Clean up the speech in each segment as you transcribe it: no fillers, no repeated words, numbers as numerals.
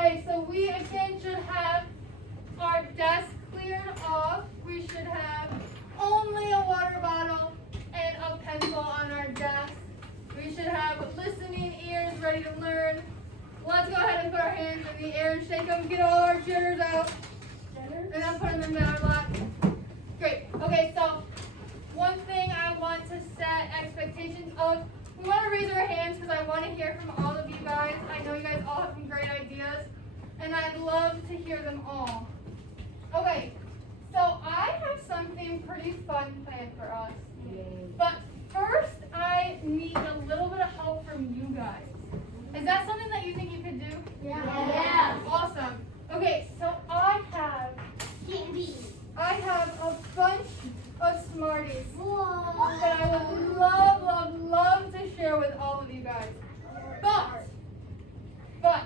Okay, so we again should have our desk cleared off. We should have only a water bottle and a pencil on our desk. We should have listening ears ready to learn. Let's go ahead and put our hands in the air and shake them, get all our jitters out. And I'm putting them in our lap. Great. Okay, so one thing I want to set expectations of, we want to raise our hands because I want to hear from all of you guys. I know you guys all have some great ideas, and I'd love to hear them all. Okay, so I have something pretty fun planned for us. But first, I need a little bit of help from you guys. Is that something that you think you could do? Yeah. Awesome. Okay, so I have a bunch of Smarties that I would love to share with all of you guys. But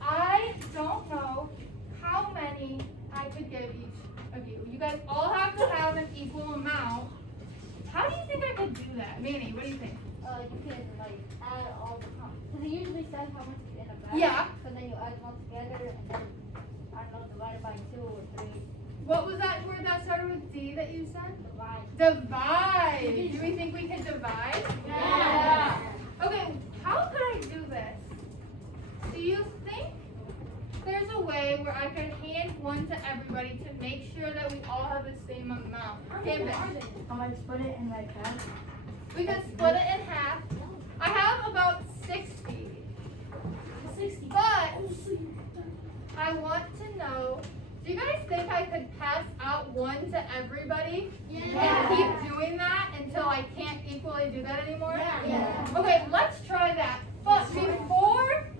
I don't know how many I could give each of you. You guys all have to have an equal amount. How do you think I could do that? Manny, what do you think? You can add all the because it usually says how much is in a bag. Yeah. So then you add them all together and then I don't know, divide it by 2 or 3. What was that word that started with D that you said? Divide. Divide. Do we think we could divide? Yeah. Okay, how could I do this? Do you think there's a way where I could hand one to everybody to make sure that we all have the same amount? I split it in like half. We could split it in half. I have about 60. But I want to know, do you guys think I could pass out one to everybody? And keep doing that until I can't equally do that anymore? Yeah. Okay, let's try that. But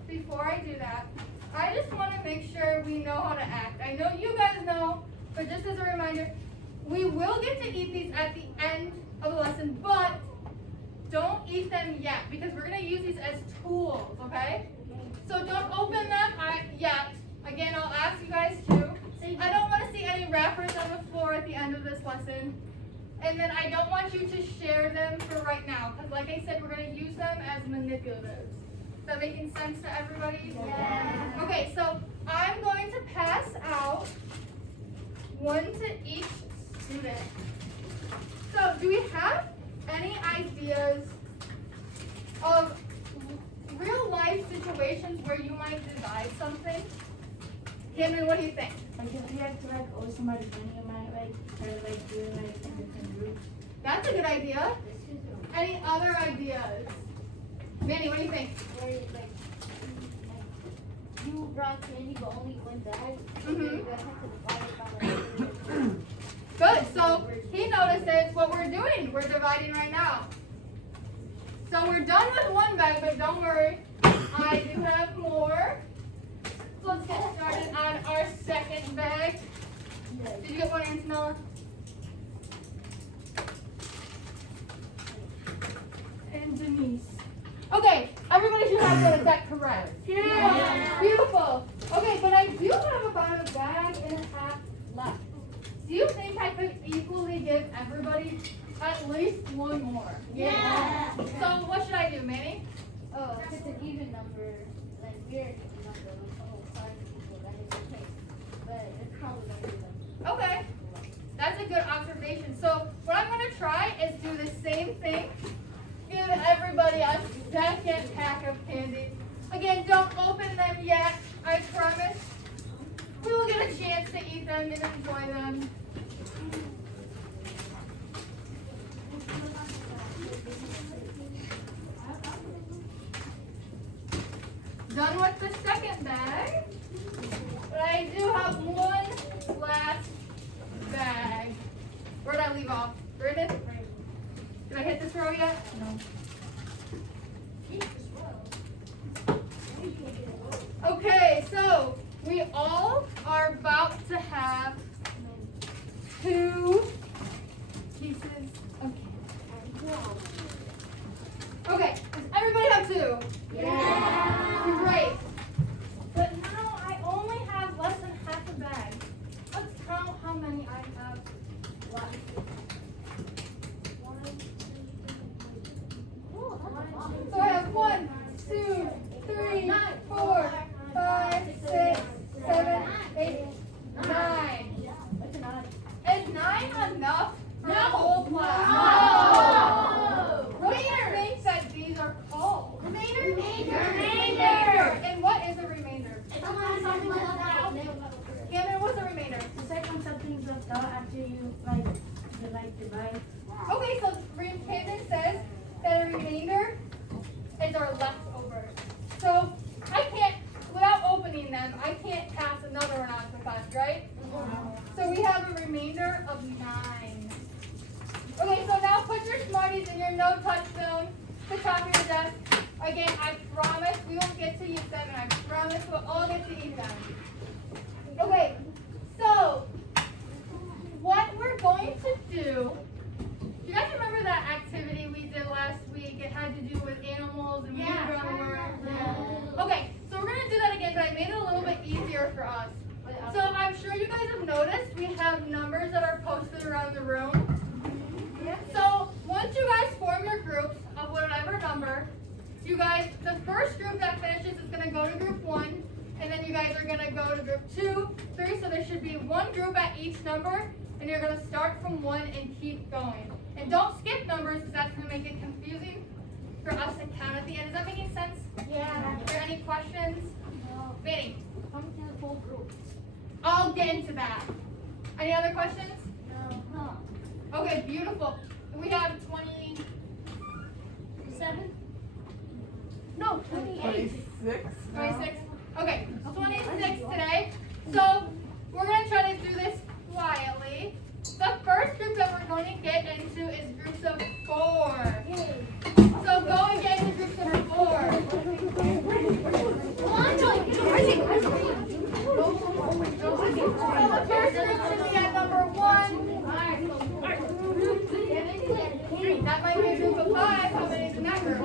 before I do that, I just want to make sure we know how to act. I know you guys know, but just as a reminder, we will get to eat these at the end of the lesson, but don't eat them yet because we're going to use these as tools, okay? So don't open them yet. Again, I'll ask you guys to. I don't want to see any wrappers on the floor at the end of this lesson. And then I don't want you to share them for right now because like I said, we're going to use them as manipulatives. Is that making sense to everybody? Yeah. Okay, so I'm going to pass out one to each student. So do we have any ideas of real life situations where you might divide something? Cameron, what do you think? Like if you have to owe somebody money, you might try to do it in different groups. That's a good idea. Any other ideas? Manny, what do you think? Where you brought candy but only one bag. Mhm. You guys have to divide it by Good. So he notices what we're doing. We're dividing right now. So we're done with one bag, but don't worry. I do have more. So let's get started on our second bag. Did you get one, Antonella? And Denise. Okay, everybody should have that. Is that correct? Yeah. Beautiful. Okay, but I do have about a bag and a half left. Do you think I could equally give everybody at least one more? Yeah. So what should I do, Manny? Oh, if it's an even number, then we're an even number, like the whole 5 people, that is okay. But it's probably going to be them. Okay, that's a good observation. So what I'm going to try is do the same thing. Give everybody a second pack of candy. Again, don't open them yet. I promise. We will get a chance to eat them and enjoy them. Done with the second bag. But I do have one last bag. Where did I leave off? Bridget? Did I hit this row yet? No. Okay, so we all are about to have 2 pieces of candy. Okay, does everybody have 2? Yeah. Great. But now I only have less than half a bag. Let's count how many I have left. 1, 2, so I have 1, 2, 3, 4, 5, 6, are leftovers. So I can't, without opening them, I can't pass another one on to class, right? So we have a remainder of 9. Okay, so now put your Smarties in your no-touch zone, the top of your desk. Again, I promise we won't get to use them, and I promise we'll all get to eat them. Okay, so what we're going to do, you guys remember that activity we did last week? It had to do with animals and moving around the world. Okay, so we're going to do that again, but I made it a little bit easier for us. So I'm sure you guys have noticed we have numbers that are posted around the room. So once you guys form your groups of whatever number, you guys, the first group that finishes is going to go to group 1, and then you guys are going to go to group 2, 3, so there should be one group at each number, and you're going to start from 1 and keep going. And don't skip numbers because that's going to make it confusing for us to count at the end. Is that making sense? Yeah. Are there any questions? No. Manny, Come to the full group. I'll get into that. Any other questions? No. Okay, beautiful. We have 27? No, 28. 26. 26? Okay, 26 today. So we're going to try to do this quietly. The first group that we're going to get into is groups of 4. So go and get into groups of 4. So the first group should be at number 1. That might be a group of 5. How many is in that group?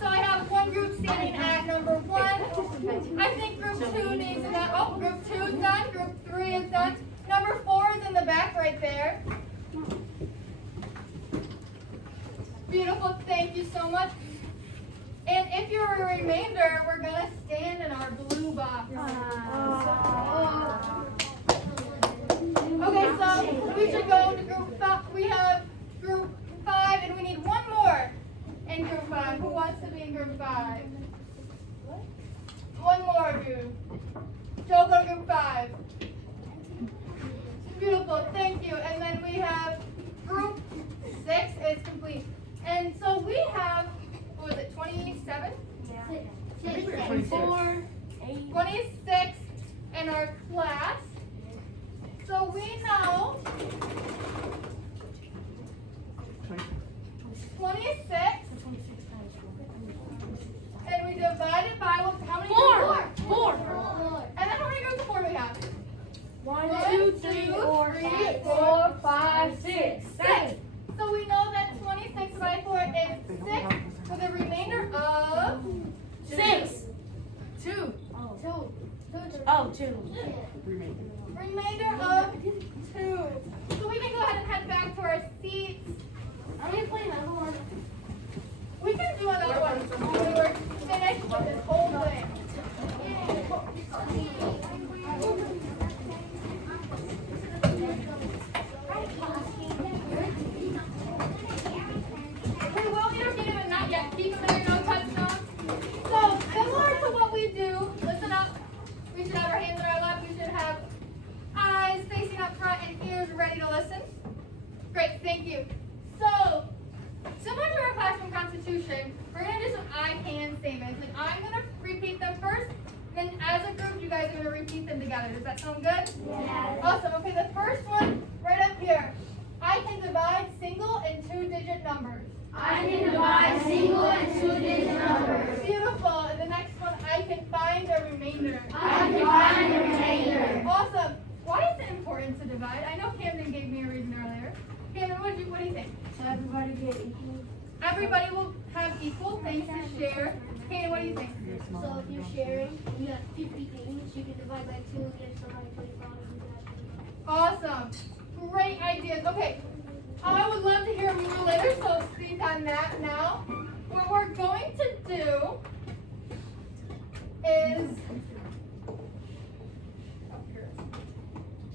So I have one group standing at number 1. I think group 2 needs to done. Oh, group 2 is done. Group 3 is done. Number 4 is in the back right there. Beautiful. Thank you so much. And if you're a remainder, we're going to stand in our blue box. Okay, so we should go to group 5. We have group 5, and we need one more in group 5. Who wants to be in group 5? One more of you. Joe, go to group 5. Beautiful, thank you. And then we have group 6 is complete. And so we have, what was it, 27? 26 in our class. So we know 26, and we divide it by how many? 4. And then how many groups of 4 do we have? 1, 2, 3, 4, 5, 6, 7. So we know that 26 divided by 4 is 6, with a remainder of 6. 2. Oh, 2. Remainder of 2. So we can go ahead and head back to our seats. Are we playing another one? We can do another one when we're finished with this whole thing. We will interview but not yet. Keep them in your no-touch zone. So, similar to what we do, listen up. We should have our hands on our lap. We should have eyes facing up front and ears ready to listen. Great, thank you. So, similar to our classroom constitution, we're going to do some I can statements. And I'm going to repeat them first, then as a group, you guys are going to repeat them together. Does that sound good? Yes. Awesome. Okay, the first one, right up here. I can divide single and 2-digit numbers. I can divide single and 2-digit numbers. Beautiful. And the next one, I can find a remainder. I can find the remainder. Awesome. Why is it important to divide? I know Camden gave me a reason earlier. Camden, what do you think? So everybody get equal. Everybody will have equal things to share. Camden, what do you think? So if you're sharing, you have 50 things, you can divide by 2 and give somebody 25. Awesome. Great ideas. Okay. I would love to hear more later, so speak on that now. What we're going to do is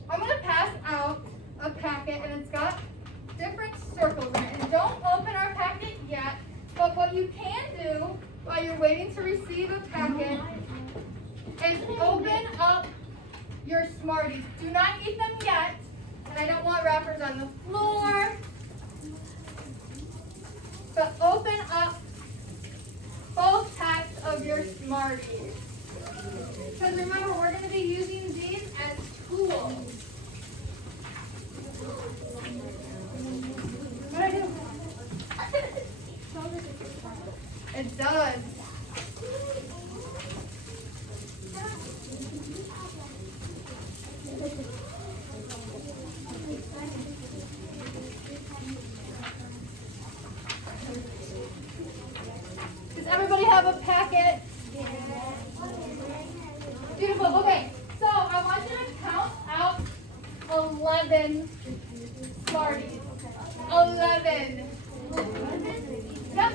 I'm going to pass out a packet, and it's got different circles in it. And don't open our packet yet, but what you can do while you're waiting to receive a packet is open up your Smarties. Do not eat them yet, and I don't want wrappers on the 11 Smarties. 11. Yep.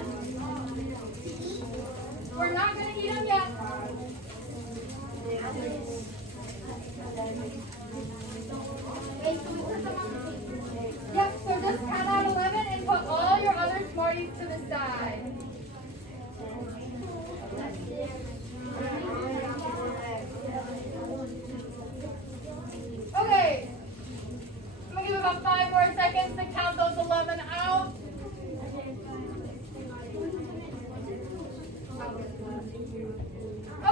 We're not going to eat them yet. Yep, so just count out 11 and put all your other Smarties to the side. Okay. I'm going to give about 5 more seconds to count those 11 out.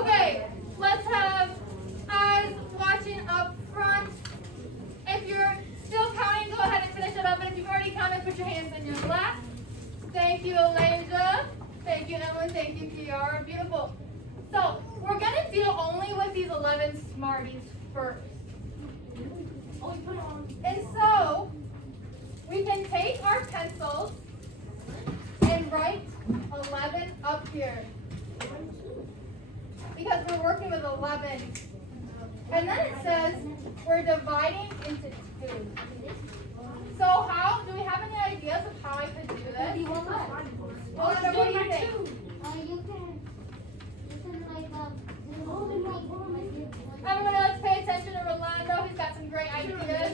Okay, let's have eyes watching up front. If you're still counting, go ahead and finish it up. And if you've already counted, put your hands in your lap. Thank you, Elijah. Thank you, Emily. Thank you, Kiara. Beautiful. So, we're going to deal only with these 11 Smarties first. And so, we can take our pencils and write 11 up here. Because we're working with 11. And then it says we're dividing into 2. So how, do we have any ideas of how I could do this? What do you think? Everybody, let's pay attention to Rolando. He's got some great ideas.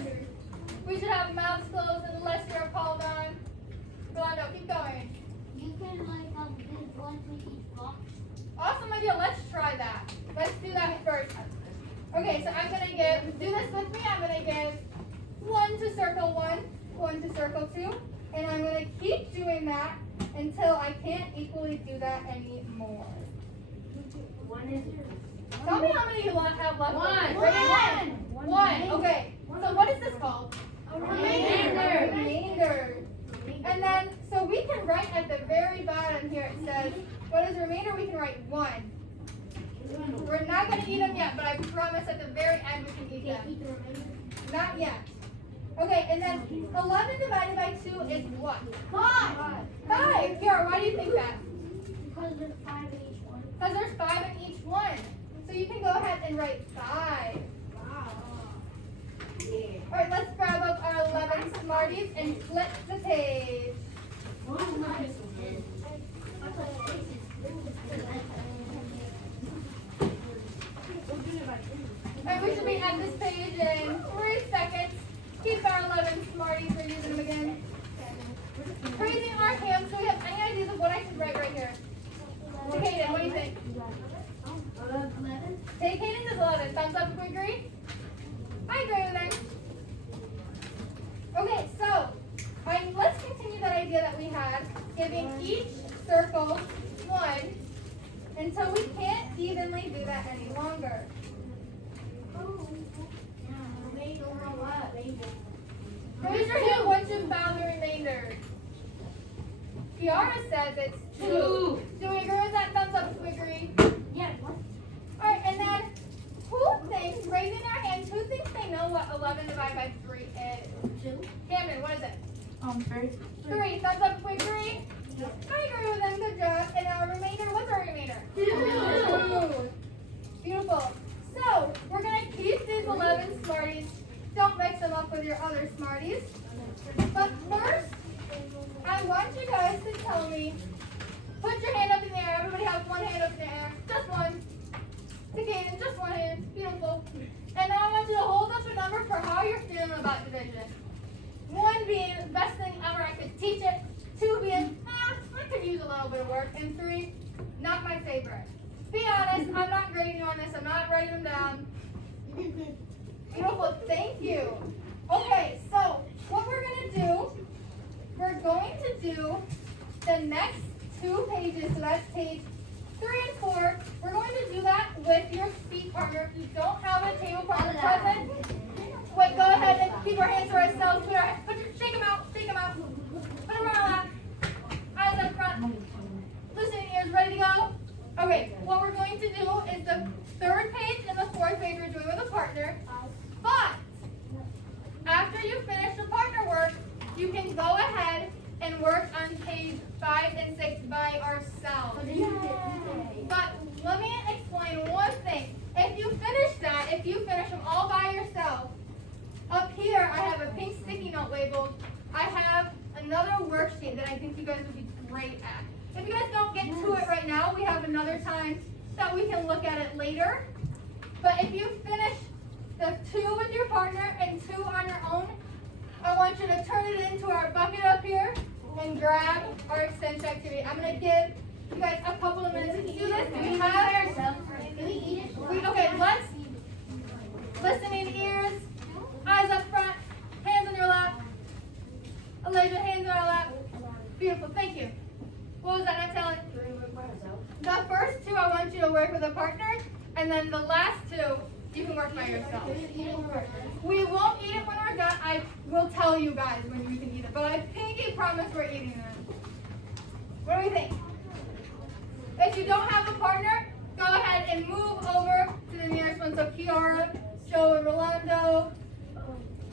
We should have mouths closed unless you're called on. Rolando, keep going. Awesome idea. Let's try that. Let's do that first. Okay, so I'm going to give, do this with me. I'm going to give 1 to circle 1, 1 to circle 2, and I'm going to keep doing that until I can't equally do that anymore. Tell me how many you have left. One. Okay. So what is this called? A Remainder. And then, so we can write at the very bottom here, it says, what is remainder? We can write 1. We're not going to eat them yet, but I promise at the very end we can eat them. Not yet. Okay, and then 11 divided by 2 is what? 5. Here, why do you think that? Because there's 5 in each one. Because there's 5 in each one. So you can go ahead and write 5. All right, let's grab up our 11 Smarties and flip the page. And we should be at this page in 3 seconds. Keep our 11 Smarties. We're using them again. Raising our hands. So we have any ideas of what I should write right here? To Kaden, what do you think? 11. Hey, Kaden says 11. Thumbs up if we agree? I agree with that. Okay, so let's continue that idea that we had, giving each circle 1 until we can't evenly do that any longer. Raise your hand once you've found the remainder. Kiara says it's 2. Do we agree with that? Thumbs up if we agree. Alright, and then who thinks, raising their hands, who thinks they know what 11 divided by 3 is? 2. Camden, what is it? 3. 3. Thumbs up if we agree. I agree with them. Good job. And our remainder, what's our remainder? 2. Beautiful. So, we're going to keep these 11 Smarties. Don't mix them up with your other Smarties. But first, I want you guys to tell me, put your hand up in the air. Everybody have one hand up in the air. Just one. To Kaden, just one hand. Beautiful. And then I want you to hold up a number for how you're feeling about division. 1 being the best thing ever, I could teach it. 2 being, I could use a little bit of work. And 3, not my favorite. Be honest, I'm not grading you on this. I'm not writing them down. Beautiful, thank you. Okay, so what we're going to do, we're going to do the next 2 pages. So that's page 3 and 4. We're going to do that with your speed partner. If you don't have a table partner present, wait, go ahead and keep our hands to ourselves. Shake them out, shake them out. Put them on our lap. Eyes up front. Loosening ears, ready to go? Okay, what we're going to do is the 3rd page and the 4th page we're doing with a partner. But after you finish the partner work, you can go ahead and work on page 5 and 6 by ourselves. But let me explain one thing. If you finish that, if you finish them all by yourself, Up here, I have a pink sticky note labeled. I have another worksheet that I think you guys would be great at. If you guys don't get to it right now, we have another time that we can look at it later. But if you finish the 2 with your partner and 2 on your own, I want you to turn it into our bucket up here and grab our extension activity. I'm going to give you guys a couple of minutes to do this. We have, okay, let's, listening ears, eyes up front, hands on your lap. Elijah, hands on our lap. Beautiful, thank you. What was that, I'm telling? The first 2 I want you to work with a partner, and then the last 2 you can work by yourself. We won't eat it when we're done. I will tell you guys when we can eat it, but I pinky promise we're eating them. What do we think? If you don't have a partner, go ahead and move over to the nearest one. So Kiara, Joe, and Rolando,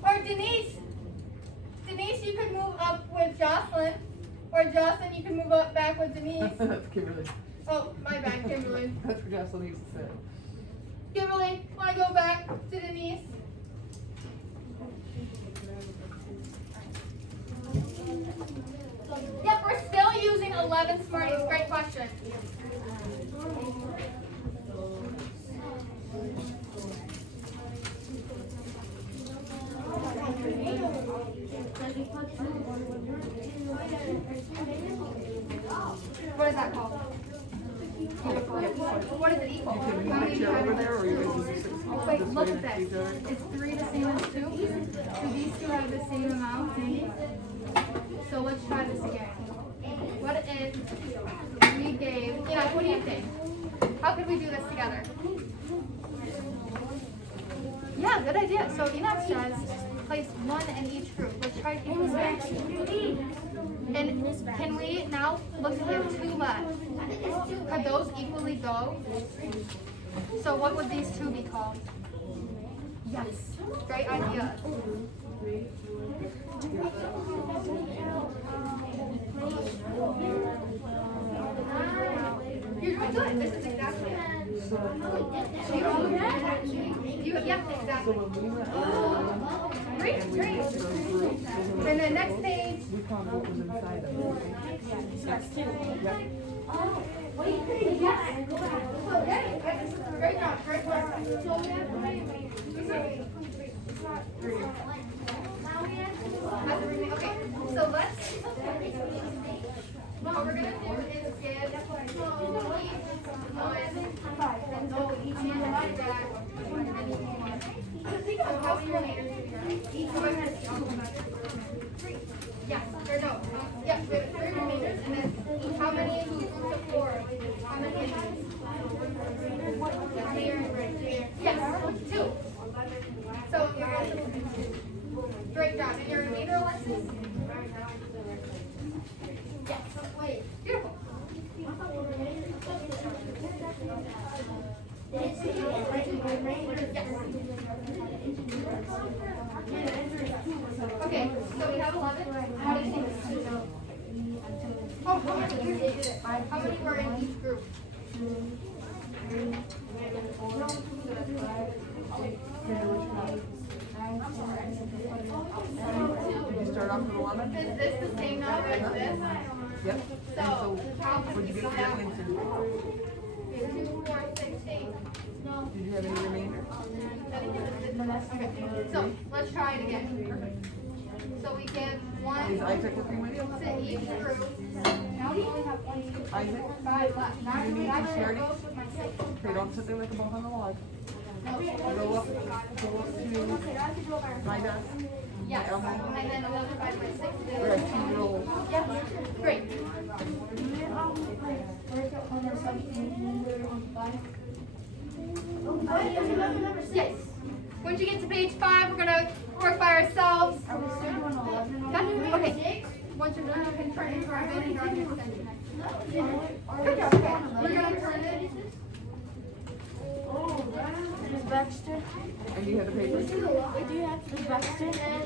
or Denise. Denise, you can move up with Jocelyn, or Jocelyn, you can move up back with Denise. That's Kimberly. Oh, my bad, Kimberly. That's what Jocelyn used to say. Kimberly, want to go back to Denise? Yep, we're still using 11 Smarties. Great question. What is that called? What is it equal? You can move the chair over there, or you can use the 6. Wait, look at this. Is 3 the same as 2? So these 2 have the same amount, see? So let's try this again. What if we gave, what do you think? How could we do this together? Yeah, good idea. So Enoch says place 1 in each group. Let's try to keep this back. And can we now look at we have 2 left? Could those equally go? So what would these 2 be called? Yes, great idea. You're doing good. This is exactly it. Yep, exactly. Great. And then next page. We found what was inside of it. That's 2. Yep. Yes. Great job. Great work. Okay, so let's. What we're gonna do is give each one so how many remainders do we have? 3. Yes, or no. Yes, we have 3 remainders, and then how many groups of 4? How many? Yes, 2. So great job. And your remainder, Alexis? Yes. Beautiful. Okay, so we have 11. How do you think this is? Oh, how many were in each group? Did you start off with 11? Is this the same number as this? Yep. So, how What'd you get that your into? 2, 4, 6, 8. Did you have any remainder? Okay, so let's try it again. So we give Is 1 Isaac working with you? to each group. Now we only have Isaac? 5 left. Now You need I to share it? both with my 6. Okay, don't sit there like a ball on the log. No, Go up to my desk. yes, and then 11 by my 6. There are 2 rolls. Yes, great. Yes. Once you get to page 5, we're gonna work by ourselves. Okay. Once you're done, you can turn it into our building drawing extension. Good job. Okay. We're gonna turn it. Ms. Baxter? And you have the paper? Do you have Ms. Baxter? Yeah.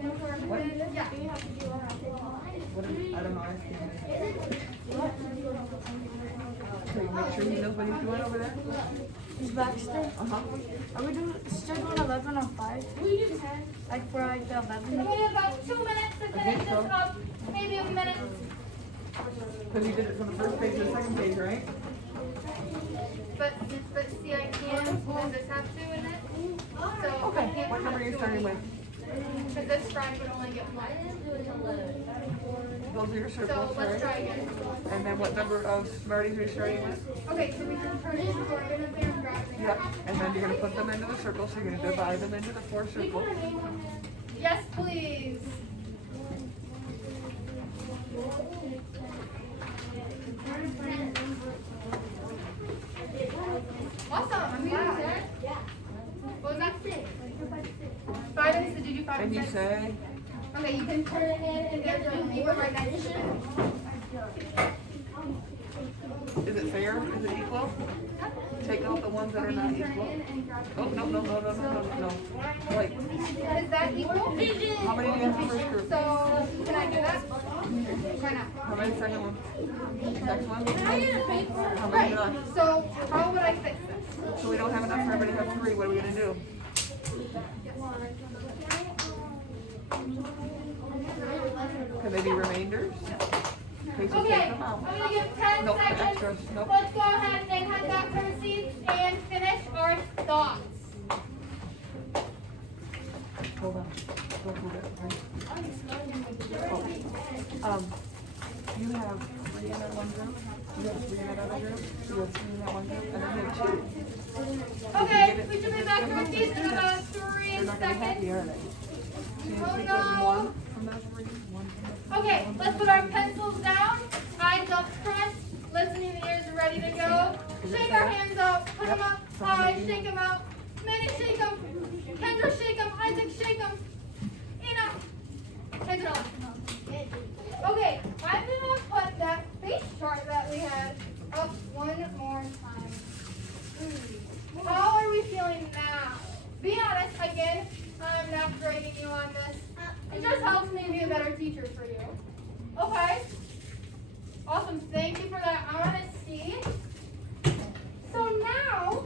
Do you have to do our What is, I don't know, I can't. So you make sure he knows what he's doing over there? Is Baxter? Uh-huh. Are we doing, still doing 11 on 5? We do 10. Like for like the 11? We have about 2 minutes to finish think so. this up, maybe a minute. Because you did it from the first page to the second page, right? But see, I can't, does this have 2 in it? So I Okay, can't what number are you starting with? Because this scribe would only get 1. Those are your So circles, let's right? try again. And then what number of Smarties are you starting with? Okay, so we can turn it into our intermittent graphing. Yep, and then you're gonna put them into the circles, so you're gonna divide them into the 4 circles. Yes, please. Awesome, I'm glad. What was that? 5 and 6, did you 5 And and you 6? say, Okay, you can turn it in and there's a paper right next to it. is it fair? Is it equal? Take out the ones that are not equal. Oh, no. Like, Is that equal? how many do you have in the first group? So, can I do that? Why not? How many second one? Next one? How many Right, left? so how would I fix this? So we don't have enough for everybody to have 3, what are we gonna do? Can they be remainders? Okay, so Okay, take them out. I'm gonna give 10 Nope, seconds. extras, nope. Let's go ahead and head back to our seats and finish our thoughts. Hold on. Don't move it, right? You have 3 in that one group, you have 3 in that other group, you have 3 in that one group, and then you have 2. Okay, we should be back to our seats in about 3 They're not gonna be happy, seconds. are they? So you Oh, take no. 1 from that 3, 1 from that. Okay, let's put our pencils down, eyes up front, listening ears ready to go. Shake our hands out, put them up high, shake them out. Manny, shake them. Kendra, shake them. Isaac, shake them. Ina, hands it on. Okay, I'm gonna put that face chart that we had up one more time. How are we feeling now? Be honest, again, I'm not grading you on this. It just helps me be a better teacher for you. Okay? Awesome, thank you for that honesty. So now,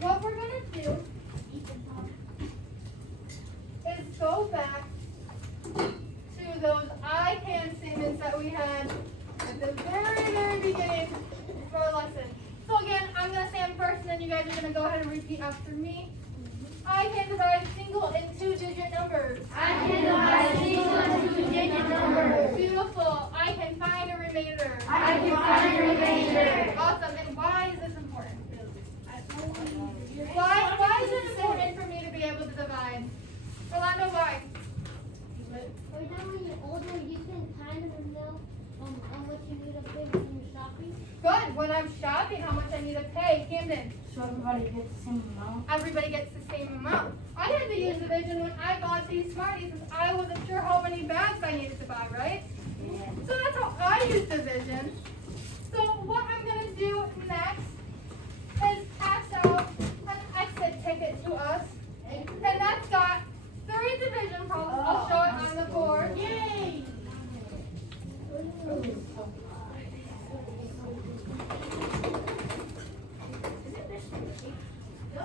what we're gonna do is go back to those I can statements that we had at the very beginning of our lesson. So again, I'm gonna stand first and then you guys are gonna go ahead and repeat after me. I can divide single and 2-digit numbers. I can divide single and 2-digit numbers. Beautiful. I can find a remainder. I can find a remainder. Awesome. And why is this important? Why is it important for me to be able to divide? Orlando, why? Right now when you're older, you can kind of know how much you need to pay when you're shopping. Good. When I'm shopping, how much I need to pay. Camden, So everybody gets the same amount? everybody gets the same amount. I had to use division when I bought these Smarties because I wasn't sure how many bags I needed to buy, right? Yeah. So that's how I use division. So what I'm going to do next is pass out an exit ticket to us. And that's got 3 division problems. I'll show it on the board. Yay!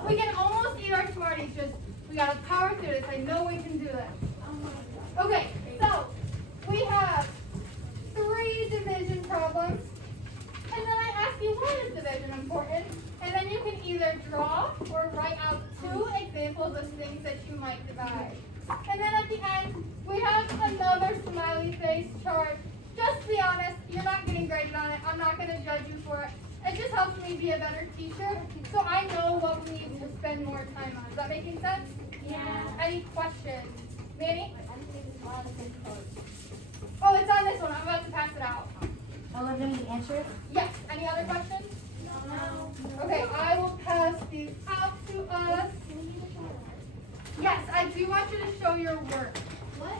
We can almost eat our Smarties, just we gotta power through this. I know we can do this. Okay, so we have 3 division problems. And then I ask you, why is division important? And then you can either draw or write out 2 examples of things that you might divide. And then at the end, we have another smiley face chart. Just be honest, you're not getting graded on it. I'm not gonna judge you for it. It just helps me be a better teacher, so I know what we need to spend more time on. Is that making sense? Yeah. Any questions? Manny? Oh, it's on this one. I'm about to pass it out. Oh, let me answer it? Yes. Any other questions? No. Okay, I will pass these out to us. Yes, I do want you to show your work. What?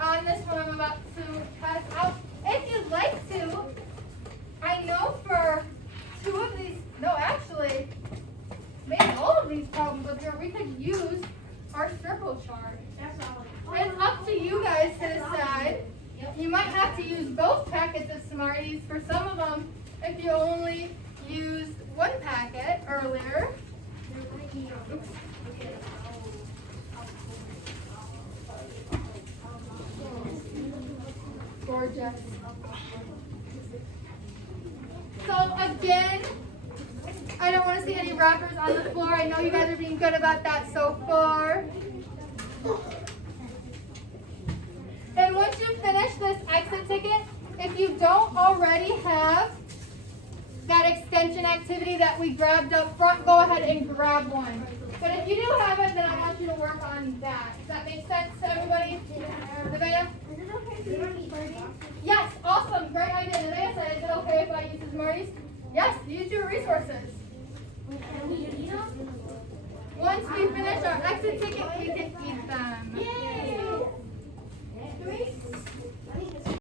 On this one I'm about to pass out. If you'd like to, I know for 2 of these, no actually, maybe all of these problems up here, we could use our circle chart. That's all. It's up to you guys to decide. Yep. You might have to use both packets of Smarties for some of them if you only used one packet earlier. Gorgeous. So again, I don't want to see any wrappers on the floor. I know you guys are being good about that so far. And once you finish this exit ticket, if you don't already have that extension activity that we grabbed up front, go ahead and grab one. But if you do have it, then I want you to work on that. Does that make sense to everybody? Nevaeh? Is it okay to use Smarties? Yes, awesome, great idea. Nevaeh said, is it okay if I use the Smarties? Yes, use your resources. Can we use them? Once we finish our exit ticket, we can